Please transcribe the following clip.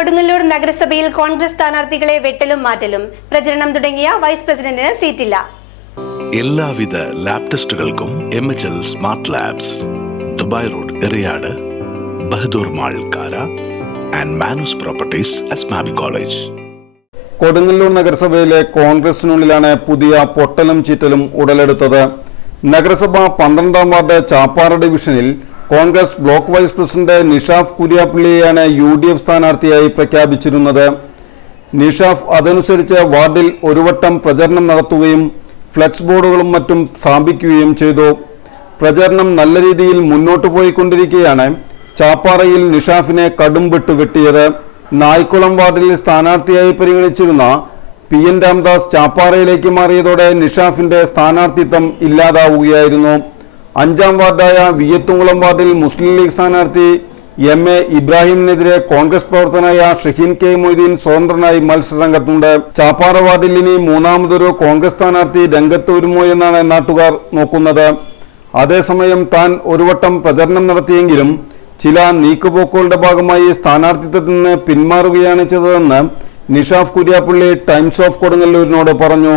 കൊടുങ്ങല്ലൂർ നഗരസഭയിൽ കോൺഗ്രസ് സ്ഥാനാർത്ഥികളെ വെട്ടലും മാറ്റലും. പ്രചരണം തുടങ്ങിയ വൈസ് പ്രസിഡന്റിന് സീറ്റില്ല. എല്ലാവിധ lab ടെസ്റ്റുകൾക്കും M H L smart labs Dubai road Eriyad Bahadur mall Kara and Manus properties Asmabi college. Kodungallur നഗരസഭയിലെ കോൺഗ്രസിനുള്ളിലാണ് പുതിയ പൊട്ടലും ചീറ്റലും ഉടലെടുത്തത്. നഗരസഭ പന്ത്രണ്ടാം വാർഡ് ചാപ്പാറ ഡിവിഷനിൽ Congress block vice president Nishaf കുര്യാപ്പള്ളിയെയാണ് U D F സ്ഥാനാർത്ഥിയായി പ്രഖ്യാപിച്ചിരുന്നത്. നിഷാഫ് അതനുസരിച്ച് വാർഡിൽ ഒരു വട്ടം പ്രചരണം നടത്തുകയും ഫ്ലെക്സ് ബോർഡുകളും മറ്റും സ്ഥാപിക്കുകയും ചെയ്തു. പ്രചരണം നല്ല രീതിയിൽ മുന്നോട്ടു പോയിക്കൊണ്ടിരിക്കെയാണ് ചാപ്പാറയിൽ നിഷാഫിനെ കടും വെട്ടുവെട്ടിയത് നായ്ക്കുളം വാർഡിൽ സ്ഥാനാർത്ഥിയായി പരിഗണിച്ചിരുന്ന പി എൻ രാംദാസ് ചാപ്പാറയിലേക്ക് മാറിയതോടെ നിഷാഫിന്റെ സ്ഥാനാർത്ഥിത്വം ഇല്ലാതാവുകയായിരുന്നു. അഞ്ചാം വാർഡായ വിയത്തുംകുളം വാർഡിൽ മുസ്ലിം ലീഗ് സ്ഥാനാർത്ഥി എം എ ഇബ്രാഹിമിനെതിരെ കോൺഗ്രസ് പ്രവർത്തകനായ ഷഹീൻ കെ മൊയ്തീൻ സ്വതന്ത്രനായി മത്സരരംഗത്തുണ്ട്. ചാപ്പാറ വാർഡിൽ ഇനി മൂന്നാമതൊരു കോൺഗ്രസ് സ്ഥാനാർത്ഥി രംഗത്ത് വരുമോ എന്നാണ് നാട്ടുകാർ നോക്കുന്നത്. അതേസമയം താൻ ഒരു വട്ടം പ്രചരണം നടത്തിയെങ്കിലും ചില നീക്കുപോക്കുകളുടെ ഭാഗമായി സ്ഥാനാർത്ഥിത്വത്തിൽ നിന്ന് പിന്മാറുകയാണ് ചെയ്തതെന്ന് നിഷാഫ് കുര്യാപ്പള്ളി ടൈംസ് ഓഫ് കൊടുങ്ങല്ലൂരിനോട് പറഞ്ഞു.